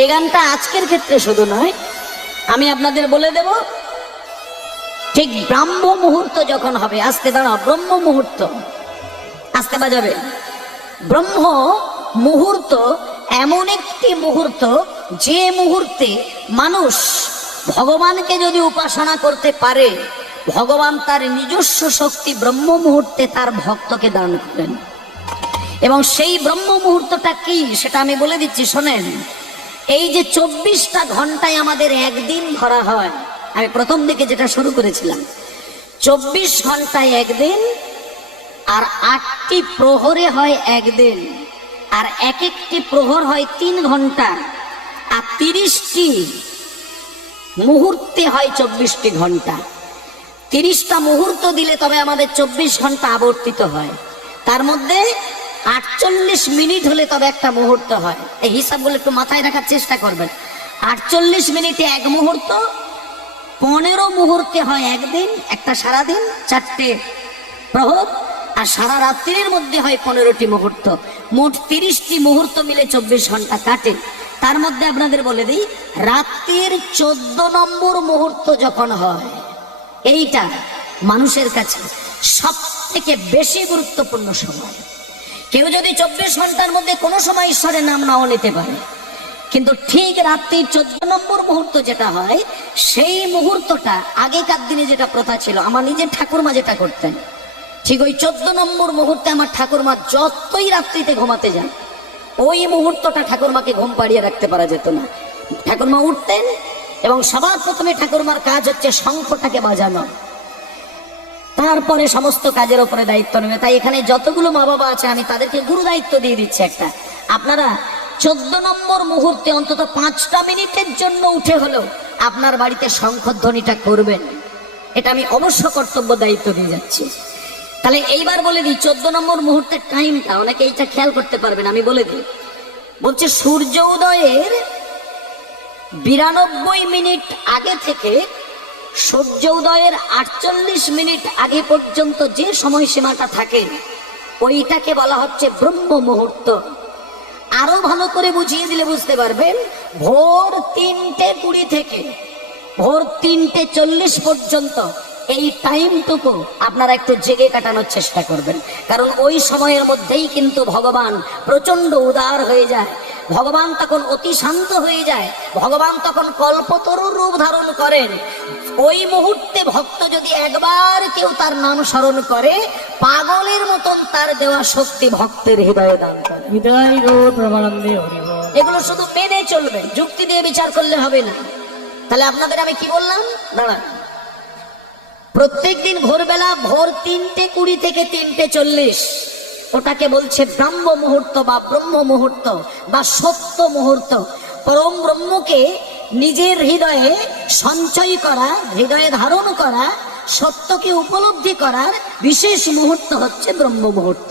এই গানটা আজকের ক্ষেত্রে শুধু নয়, আমি আপনাদের বলে দেব, ঠিক ব্রাহ্ম মুহূর্ত যখন হবে, আসতে দাঁড়া ব্রহ্ম মুহূর্ত, আসতে বাজাবে। ব্রহ্ম মুহূর্ত এমন একটি মুহূর্ত, যে মুহূর্তে মানুষ ভগবানকে যদি উপাসনা করতে পারে, ভগবান তার নিজস্ব শক্তি ব্রহ্ম মুহূর্তে তার ভক্তকে দান করেন এবং সেই ব্রহ্ম মুহূর্তটা কি, সেটা আমি বলে দিচ্ছি, শোনেন এই যে চব্বিশটা ঘন্টায় আমাদের একদিন ধরা হয়, আমি প্রথম দিকে যেটা শুরু করেছিলাম, চব্বিশ ঘন্টায় একদিন, আর আটটি প্রহরে হয় একদিন, আর এক একটি প্রহর হয় তিন ঘণ্টা, আর তিরিশটি মুহূর্তে হয় চব্বিশটি ঘণ্টা। তিরিশটা মুহূর্ত দিলে তবে আমাদের চব্বিশ ঘণ্টা আবর্তিত হয়। তার মধ্যে আটচল্লিশ মিনিট হলে তবে একটা মুহূর্ত হয়। এই হিসাবগুলো একটু মাথায় রাখার চেষ্টা করবেন। আটচল্লিশ মিনিটে এক মুহূর্ত, পনেরো মুহূর্তে হয় একদিন, একটা সারাদিন, চারটে প্রহর, আর সারা রাত্রির মধ্যে হয় পনেরোটি মুহূর্ত। মোট তিরিশটি মুহূর্ত মিলে চব্বিশ ঘণ্টা কাটে। তার মধ্যে আপনাদের বলে দিই, রাত্রির চোদ্দ নম্বর মুহূর্ত যখন হয়, এইটা মানুষের কাছে সব থেকে বেশি গুরুত্বপূর্ণ সময়। কেউ যদি চব্বিশ ঘণ্টার মধ্যে কোনো সময় ঈশ্বরের নাম নাও নিতে পারে, কিন্তু ঠিক রাত্রির চোদ্দ নম্বর মুহূর্ত যেটা হয়, সেই মুহূর্তটা আগেকার দিনে যেটা প্রথা ছিল, আমার নিজের ঠাকুরমা যেটা করতেন, ঠিক ওই চোদ্দ নম্বর মুহূর্তে আমার ঠাকুরমা যতই রাত্রিতে ঘুমাতে যান, ওই মুহূর্তটা ঠাকুরমাকে ঘুম পাড়িয়ে রাখতে পারা যেত না। ঠাকুরমা উঠতেন এবং সবার প্রথমে ঠাকুরমার কাজ হচ্ছে শঙ্খটাকে বাজানো। তারপরে সমস্ত কাজের ওপরে দায়িত্ব নেবে। তাই এখানে যতগুলো মা বাবা আছে, আমি তাদেরকে গুরু দায়িত্ব দিয়ে দিচ্ছি একটা। আপনারা চোদ্দ নম্বর মুহূর্তে অন্তত পাঁচটা মিনিটের জন্য উঠে হলেও আপনার বাড়িতে শঙ্খধ্বনিটা করবেন। এটা আমি অবশ্য কর্তব্য দায়িত্ব দিয়ে যাচ্ছি। তাহলে এইবার বলে দিই, চোদ্দ নম্বর মুহূর্তের টাইমটা, অনেকে এইটা খেয়াল করতে পারবেন, আমি বলে দিই। বলছে, সূর্য উদয়ের বিরানব্বই মিনিট আগে থেকে সূর্য উদয়ের আটচল্লিশ মিনিট আগে পর্যন্ত যে সময়সীমাটা থাকে, ওইটাকে বলা হচ্ছে ব্রহ্ম মুহূর্ত। আরও ভালো করে বুঝিয়ে দিলে বুঝতে পারবেন, ভোর তিনটে কুড়ি থেকে, ভোর তিনটে চল্লিশ পর্যন্ত এই টাইমটুকু আপনারা একটু জেগে কাটানোর চেষ্টা করবেন। কারণ ওই সময়ের মধ্যেই কিন্তু ভগবান প্রচণ্ড উদার হয়ে যায়। ভগবান তখন অতি শান্ত হয়ে যায়। ভগবান তখন কল্পতরুর রূপ ধারণ করেন। ওই মুহূর্তে ভক্ত যদি একবার কেউ তার নাম স্মরণ করে পাগলের মতন তার দেওয়া শক্তি ভক্তের হৃদয়ে দান করে। এগুলো শুধু মেনে চলবে যুক্তি দিয়ে বিচার করলে হবে না। তাহলে আপনাদের আমি কি বললাম? দাঁড়ান। প্রত্যেক দিন ভোরবেলা ভোর তিনটে কুড়ি থেকে তিনটে চল্লিশ ওটাকে বলছে ব্রাহ্ম মুহূর্ত বা ব্রহ্ম মুহূর্ত বা সত্য মুহূর্ত। পরম ব্রহ্মকে নিজের হৃদয়ে সঞ্চয় করা, হৃদয়ে ধারণ করা, সত্যকে উপলব্ধি করার বিশেষ মুহূর্ত হচ্ছে ব্রহ্ম মুহূর্ত।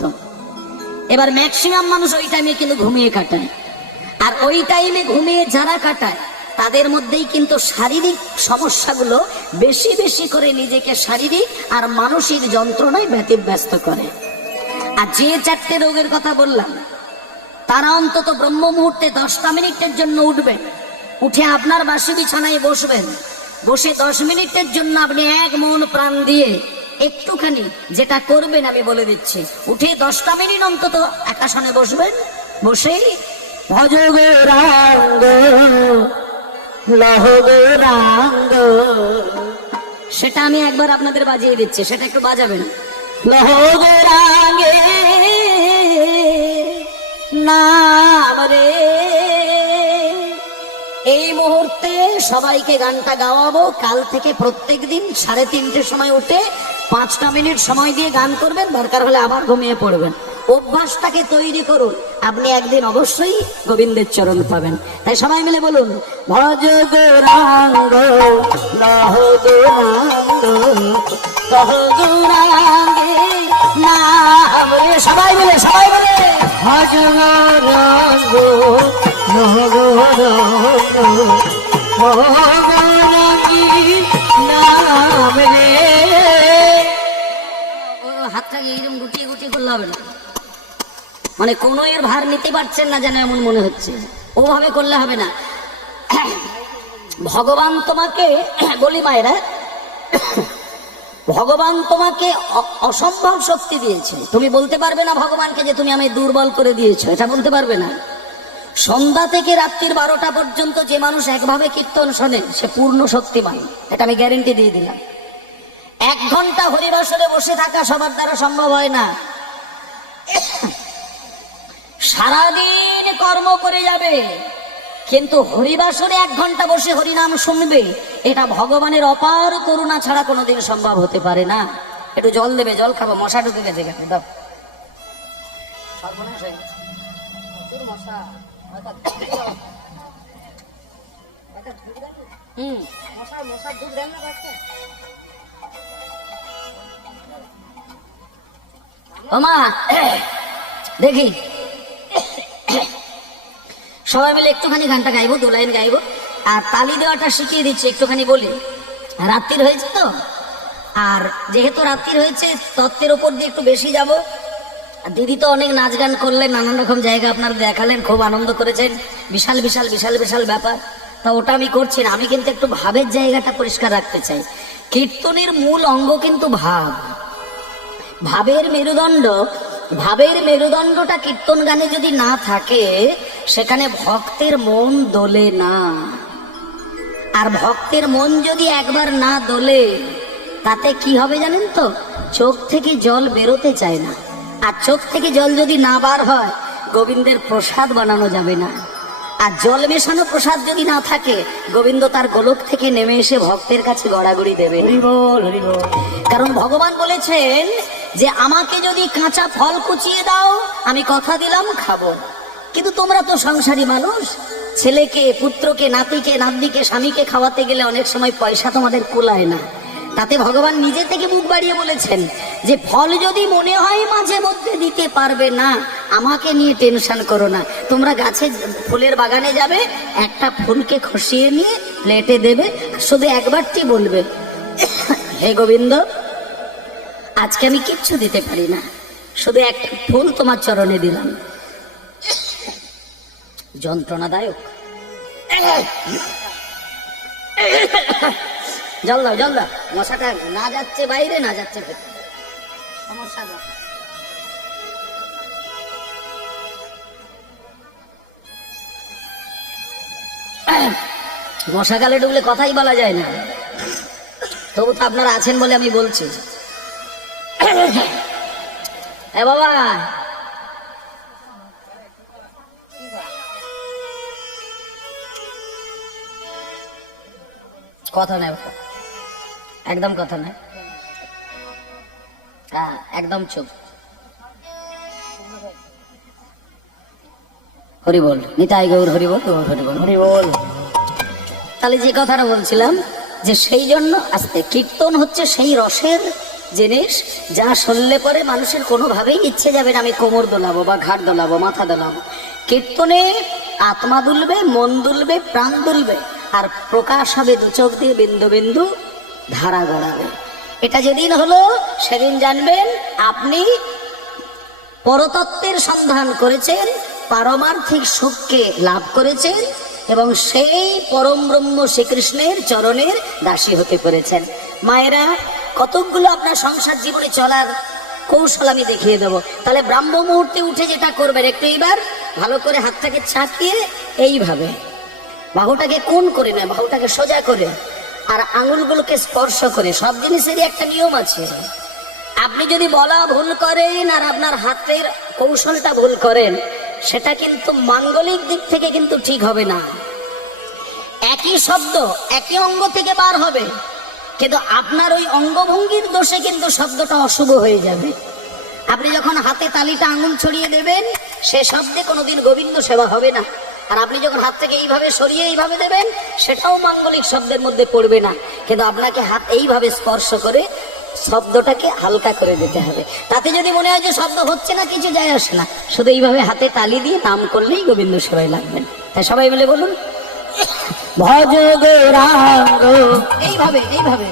এবার ম্যাক্সিমাম মানুষ ওই টাইমে কিন্তু ঘুমিয়ে কাটায়। আর ওই টাইমে ঘুমিয়ে যারা কাটায়, তাদের মধ্যেই কিন্তু শারীরিক সমস্যাগুলো বেশি বেশি করে নিজেকে শারীরিক আর মানসিক যন্ত্রণায় ব্যতিব্যস্ত করে। আর যে চারটে রোগের কথা বললাম, তারা অন্তত ব্রহ্ম মুহূর্তে দশটা মিনিটের জন্য উঠবেন। উঠে আপনার বাসি বিছানায় বসবেন। বসে দশ মিনিটের জন্য আপনি এক মন প্রাণ দিয়ে একটুখানি যেটা করবেন আমি বলে দিচ্ছি। উঠে দশটা মিনিট অন্তত একাশনে বসবেন। বসেই সেটা আমি একবার আপনাদের বাজিয়ে দিচ্ছি, সেটা একটু বাজাবেন। লহ গৌরাঙ্গে রে সবাইকে গানটা গাওয়াবো। কাল থেকে প্রত্যেক দিন সাড়ে তিনটের সময় উঠে পাঁচটা মিনিট সময় দিয়ে গান করবেন, দরকার হলে আবার ঘুমিয়ে পড়বেন। অভ্যাসটাকে তৈরি করুন। আপনি একদিন অবশ্যই গোবিন্দের চরণ পাবেন। তাই সবাই মিলে বলুন, ভজ গৌরাঙ্গ সবাই মিলে সবাই মিলে। ভজ গৌরাঙ্গ এরকম গুটিয়ে গুটিয়ে করলে হবে না মানে কোনো এর ভার নিতে পারছেন না যেন এমন মনে হচ্ছে। ওভাবে করলে হবে না। ভগবান তোমাকে, বলি মায়েরা, ভগবান তোমাকে অসম্ভব শক্তি দিয়েছে। তুমি বলতে পারবে না ভগবানকে যে তুমি আমি দুর্বল করে দিয়েছ। এটা বলতে পারবে না। সন্ধ্যা থেকে রাত্রির বারোটা পর্যন্ত যে মানুষ একভাবে কীর্তন শোনে, সে পূর্ণ শক্তিমান। এটা আমি গ্যারেন্টি দিয়ে দিলাম। এক ঘণ্টা হরিবাসরে বসে থাকা সবার দ্বারা সম্ভব হয় না। সারাদিন কর্ম করে যাবে, কিন্তু হরিবাসরে এক ঘণ্টা বসে হরিনাম শুনবে, এটা ভগবানের অপার করুণা ছাড়া কোনোদিন সম্ভব হতে পারে না। একটু জল দেবে, জল খাব, মশা ঢুকে গেছে দাও। সর্বনাশ হয়ে গেছে। মশা। দেখি। সবাই মিলে একটুখানি গানটা গাইবো, দু লাইন গাইবো। আর তালি দেওয়াটা শিখিয়ে দিচ্ছি, একটুখানি বলি। রাত্রির হয়েছে তো? আর যেহেতু রাত্রির হয়েছে, তত্ত্বের উপর দিয়ে একটু বেশি যাব। দিদি তো অনেক নাচ গান করলেন, নানান রকম জায়গা আপনারা দেখালেন, খুব আনন্দ করেছেন। বিশাল বিশাল বিশাল বিশাল ব্যাপার। তা ওটা আমি করছি না, আমি কিন্তু একটু ভাবের জায়গাটা পরিষ্কার রাখতে চাই। কীর্তনের মূল অঙ্গ কিন্তু ভাব। ভাবের মেরুদণ্ড, ভাবের মেরুদণ্ডটা কীর্তন গানে যদি না থাকে, সেখানে ভক্তের মন দোলে না। আর ভক্তের মন যদি একবার না দোলে, তাতে কি হবে জানেন তো? চোখ থেকে জল বেরোতে চায় না। আর চোখ থেকে জল যদি না বার হয় গোবিন্দের প্রসাদ বানানো যাবে না। আর জল মেশানো প্রসাদ যদি না থাকে গোবিন্দ তার গোলক থেকে নেমে এসে ভক্তের কাছে গড়াগড়ি দেবে কারণ ভগবান বলেছেন যে আমাকে যদি কাঁচা ফল কুচিয়ে দাও আমি কথা দিলাম খাব। কিন্তু তোমরা তো সংসারী মানুষ। ছেলেকে পুত্রকে নাতিকে নাতনিকে স্বামীকে খাওয়াতে গেলে অনেক সময় পয়সা তোমাদের কুলায় না। তাতে ভগবান নিজে থেকে মুখ বাড়িয়ে বলেছেন যে ফল যদি মনে হয় মাঝে মধ্যে দিতে পারবে না, আমাকে নিয়ে টেনশন করো না। তোমরা গাছে ফুলের বাগানে যাবে, একটা ফুলকে খসিয়ে নিয়ে প্লেটে দেবে শুধু একবারটি বলবে, হে গোবিন্দ, আজকে আমি কিচ্ছু দিতে পারি না। শুধু একটা ফুল তোমার চরণে দিলাম। যন্ত্রণাদায়ক। জল দাও জল দাও। মশাটা না যাচ্ছে বাইরে, না যাচ্ছে ভেতরে। সমস্যা ঢুকলে কথাই বলা যায় না। তবু তো আপনারা আছেন বলে আমি বলছি। এ বাবা! কথা নেই একদম কথা নাই। হ্যাঁ একদম চুপ। হরি বল, নিতাই গৌর, হরি বল, গৌর, হরি বল হরি বল। তাহলে যে কথাটা বলছিলাম, যে সেই জন্য আস্তে কীর্তন হচ্ছে সেই রসের জিনিস, যা শুনলে পরে মানুষের কোনোভাবেই ইচ্ছে যাবে না আমি কোমর দোলাবো বা ঘাট দোলাবো, মাথা দোলাবো। কীর্তনে আত্মা দুলবে, মন দুলবে, প্রাণ দুলবে, আর প্রকাশ হবে দু চোখ দিয়ে বিন্দু বিন্দু ধারা গড়াবে। এটা যেদিন হলো, সেদিন জানবেন আপনি পরতত্ত্বের সন্ধান করেছেন, পারমার্থিক সুখকে লাভ করেছেন, এবং সেই পরম ব্রহ্ম শ্রীকৃষ্ণের চরণের দাসী হতে পেরেছেন। মায়েরা, কতকগুলো আপনার সংসার জীবনে চলার কৌশল আমি দেখিয়ে দেবো। তাহলে ব্রাহ্ম মুহূর্তে উঠে যেটা করবেন, একটু এইবার ভালো করে হাতটাকে চাকিয়ে এইভাবে। বাহুটাকে কোন করে নেয় বাহুটাকে সোজা করে। আর আঙুলগুলোকে স্পর্শ করে, সব জিনিসেরই একটা নিয়ম আছে। আপনি যদি বলা ভুল করেন আর আপনার হাতের কৌশলটা ভুল করেন, সেটা কিন্তু মাঙ্গলিক দিক থেকে কিন্তু ঠিক হবে না। একই শব্দ একই অঙ্গ থেকে বার হবে, কিন্তু আপনার ওই অঙ্গভঙ্গির দোষে কিন্তু শব্দটা অশুভ হয়ে যাবে। আপনি যখন হাতে তালিটা আঙুল ছড়িয়ে দেবেন, সে শব্দে কোনোদিন গোবিন্দ সেবা হবে না। আর আপনি যখন হাত থেকে এইভাবে সরিয়ে এইভাবে দেবেন, সেটাও মাঙ্গলিক শব্দের মধ্যে পড়বে না। কিন্তু আপনাকে হাত এইভাবে স্পর্শ করে শব্দটাকে হালকা করে দিতে হবে। তাতে যদি মনে হয় যে শব্দ হচ্ছে না, কিছু যায় আসে না। শুধু এইভাবে হাতে তালি দিয়ে নাম করলেই গোবিন্দ সেবায় লাগবেন। তাই সবাই মিলে বলুন ভজ এইভাবে এইভাবে।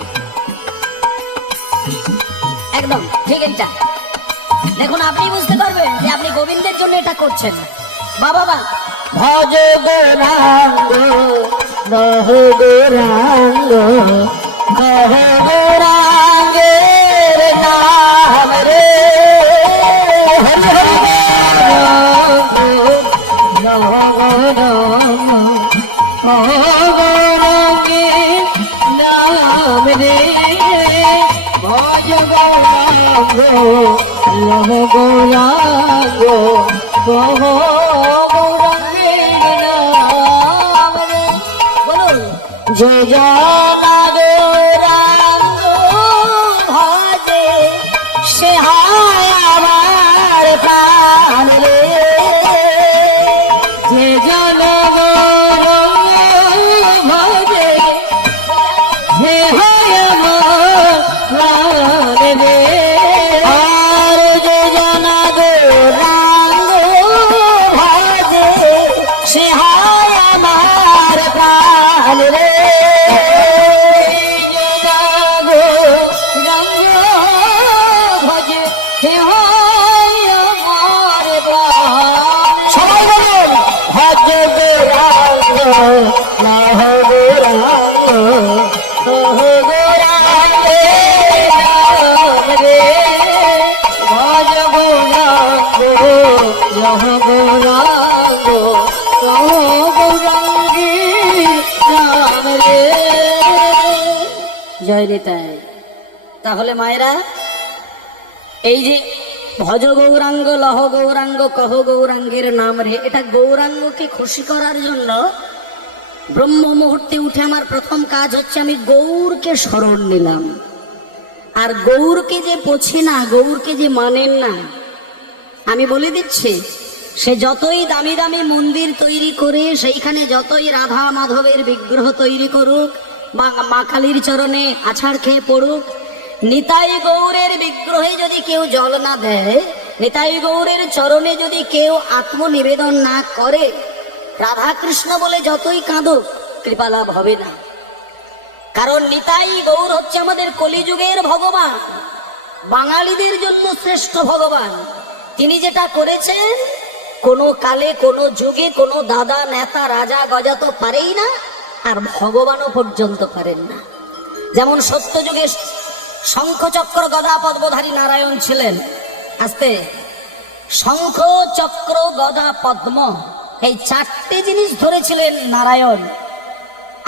একদম, ঠিক এটা দেখুন, আপনি বুঝতে পারবেন যে আপনি গোবিন্দের জন্য এটা করছেন বা বাবা ভজ গৌরাঙ্গ লহ গৌরাঙ্গ লহ গৌরাঙ্গের নাম রে। হরি হরি লহ গৌরাঙ্গ লহ গৌরাঙ্গের নাম রে। ভজ গৌরাঙ্গ লহ গৌরাঙ্গ লহ যে জনা জয় নিতাই তাহলে মায়েরা, এই যে ভজ গৌরাঙ্গ, লহ গৌরাঙ্গ, কহ গৌরাঙ্গের নাম রে, এটা গৌরাঙ্গকে খুশি করার জন্য ব্রহ্ম মুহূর্তে উঠে আমার প্রথম কাজ হচ্ছে আমি গৌরকে স্মরণ নিলাম। আর গৌরকে যে পছি না, গৌরকে যে মানেন না, আমি বলে দিচ্ছি, সে যতই দামি দামি মন্দির তৈরি করে, সেইখানে যতই রাধা মাধবের বিগ্রহ তৈরি করুক, বা মা কালীর চরণে আছাড় খেয়ে পড়ুক, নিতাই গৌরের বিগ্রহে যদি কেউ জল না দেয়, নিতাই গৌরের চরণে যদি কেউ আত্মনিবেদন না করে রাধা কৃষ্ণ বলে যতই কাঁদুক কৃপালাভ হবে না। কারণ নিতাই গৌর হচ্ছে আমাদের কলিযুগের ভগবান। বাঙালিদের জন্য শ্রেষ্ঠ ভগবান। তিনি যেটা করেছেন, কোনো কালে, কোনো যুগে, কোনো দাদা, নেতা, রাজা, গজা তো পারেই না, আর ভগবানও পর্যন্ত পারেন না। যেমন সত্য যুগে শঙ্খ চক্র গদা পদ্মধারী নারায়ণ ছিলেন, আস্তে শঙ্খ চক্র গদা পদ্ম। এই চারটে জিনিস ধরেছিলেন নারায়ণ।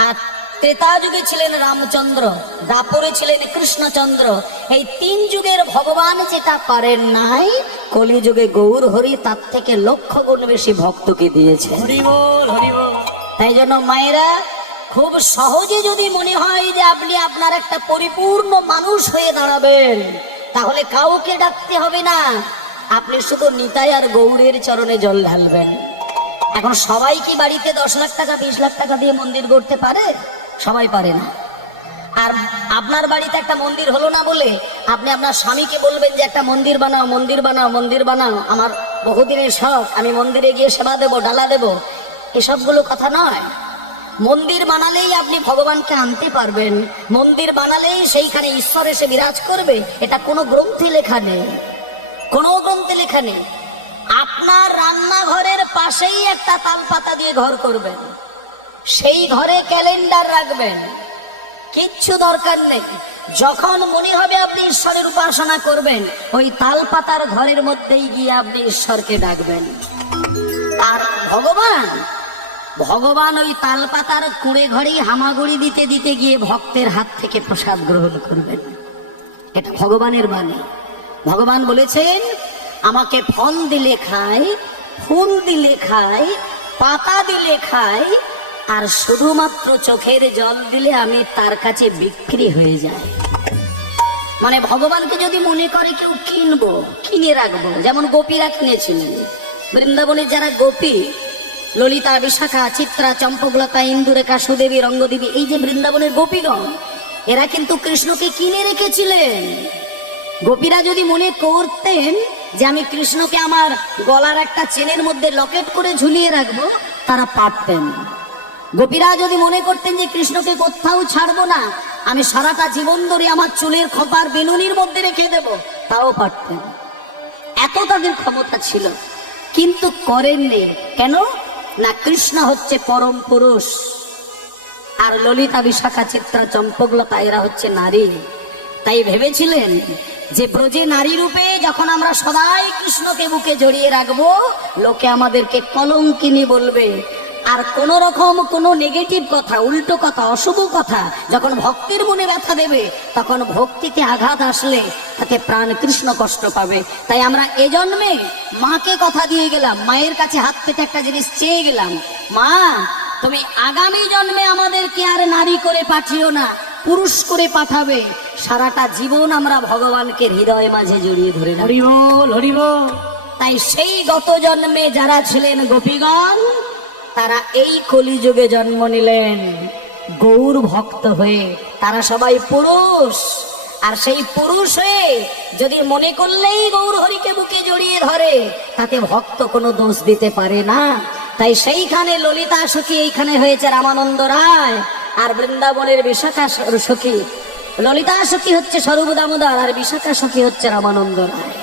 আর ত্রেতা যুগে ছিলেন রামচন্দ্র দাপরে ছিলেন কৃষ্ণচন্দ্র। এই তিন যুগের ভগবান যেটা পারেন নাই কলিযুগে গৌর হরি তার থেকে লক্ষ গুণ বেশি ভক্তকে দিয়েছে। তাই জন্য মায়েরা খুব সহজে যদি মনে হয় যে আপনি আপনার একটা পরিপূর্ণ মানুষ হয়ে দাঁড়াবেন তাহলে কাউকে ডাকতে হবে না। আপনি শুধু নিতাই আর গৌরের চরণে জল ঢালবেন। এখন সবাই কি বাড়িতে দশ লাখ টাকা, বিশ লাখ টাকা দিয়ে মন্দির গড়তে পারে? সবাই পারে না। আর আপনার বাড়িতে একটা মন্দির হলো না বলে আপনি আপনার স্বামীকে বলবেন যে, একটা মন্দির বানাও মন্দির বানাও মন্দির বানাও। আমার বহুদিনের শখ, আমি মন্দিরে গিয়ে সেবা দেব, ডালা দেব। এসবগুলো কথা নয়। মন্দির বানালেই আপনি ভগবানকে আনতে পারবেন। মন্দির বানালেই সেইখানে ঈশ্বর এসে বিরাজ করবে। এটা কোনো গ্রন্থে লেখা নেই। কোনো গ্রন্থে লেখা নেই। আপনার রান্নাঘরের পাশেই একটা তালপাতা দিয়ে ঘর করবেন। সেই ঘরে ক্যালেন্ডার রাখবেন। কিচ্ছু দরকার নেই। যখন মনে হবে আপনি ঈশ্বরের উপাসনা করবেন, ওই তালপাতার ঘরের মধ্যেই গিয়ে আপনি ঈশ্বরকে ডাকবেন। আর ভগবান ভগবান ওই তালপাতার কুড়ে ঘরেই হামাগুড়ি দিতে দিতে গিয়ে ভক্তের হাত থেকে প্রসাদ গ্রহণ করবেন। এটা ভগবানের বাণী। ভগবান বলেছেন আমাকে ফল দিলে খায়, ফুল দিলে খায়, পাতা দিলে খায়, আর শুধুমাত্র চোখের জল দিলে আমি তার কাছে বিক্রি হয়ে যায়। মানে ভগবানকে যদি মনে করে কেউ কিনবো, কিনে রাখব, যেমন গোপীরা কিনেছিলেন। বৃন্দাবনের যারা গোপী, ললিতা, বিশাখা, চিত্রা, চম্পকলতা, ইন্দুরেখা, সুদেবী, রঙ্গদেবী, এই যে বৃন্দাবনের গোপীগণ, এরা কিন্তু কৃষ্ণকে কিনে রেখেছিলেন। গোপীরা যদি মনে করতেন যে আমি কৃষ্ণকে আমার গলার একটা চেনের মধ্যে লকেট করে ঝুলিয়ে রাখব, তারা পারতেন। গোপীরা যদি মনে করতেন যে কৃষ্ণকে কোথাও ছাড়বো না, আমি সারাটা জীবন ধরে আমার চুলের খোপার বেলুনির মধ্যে রেখে দেব, তাও পারতেন। এত তাদের ক্ষমতা ছিল। কিন্তু করেননি কেন? না, কৃষ্ণ হচ্ছে পরম পুরুষ। আর ললিতা বিশাখা চিত্রা চম্পকলতা, এরা হচ্ছে নারী। তাই ভেবেছিলেন যে ব্রজে নারী রূপে যখন আমরা সদাই কৃষ্ণকে বুকে জড়িয়ে রাখব, লোকে আমাদেরকে কলঙ্কিনী বলবে। আর কোন রকম কোন নেগেটিভ কথা, উল্টো কথা, অশুভ কথা, যখন ভক্তির মনে ব্যথা দেবে, তখন ভক্তিতে আঘাত আসলে তাকে প্রাণ কৃষ্ণ কষ্ট পাবে। তাই আমরা এ জন্মে মাকে কথা দিয়ে গেলাম, মায়ের কাছে হাত পেতে একটা জিনিস চেয়ে গেলাম, মা, তুমি আগামী জন্মে আমাদেরকে আর নারী করে পাঠিও না। পুরুষ করে পাঠাবে সারাটা জীবন আমরা ভগবানকে হৃদয় মাঝে জড়িয়ে ধরে রাখব। হরিবল হরিবল তাই সেই গত জন্মে যারা ছিলেন গোপীগণ তারা এই কলিযুগে জন্ম নিলেন। গৌর ভক্ত হয়ে তারা সবাই পুরুষ। আর সেই পুরুষ হয়ে যদি মনে করলেই গৌর হরিকে বুকে জড়িয়ে ধরে তাতে ভক্ত কোনো দোষ দিতে পারে না। তাই সেইখানে ললিতা সখী এইখানে হয়েছে রামানন্দ রায়। আর বৃন্দাবনের বিশাখা সখী। ললিতা সখী হচ্ছে স্বরূপ দামোদর, আর বিশাখা সখী হচ্ছে রামানন্দ রায়।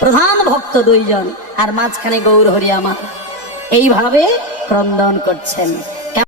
প্রধান ভক্ত দুইজন, আর মাঝখানে গৌর হরিয়ামা এইভাবে ক্রন্দন করছেন।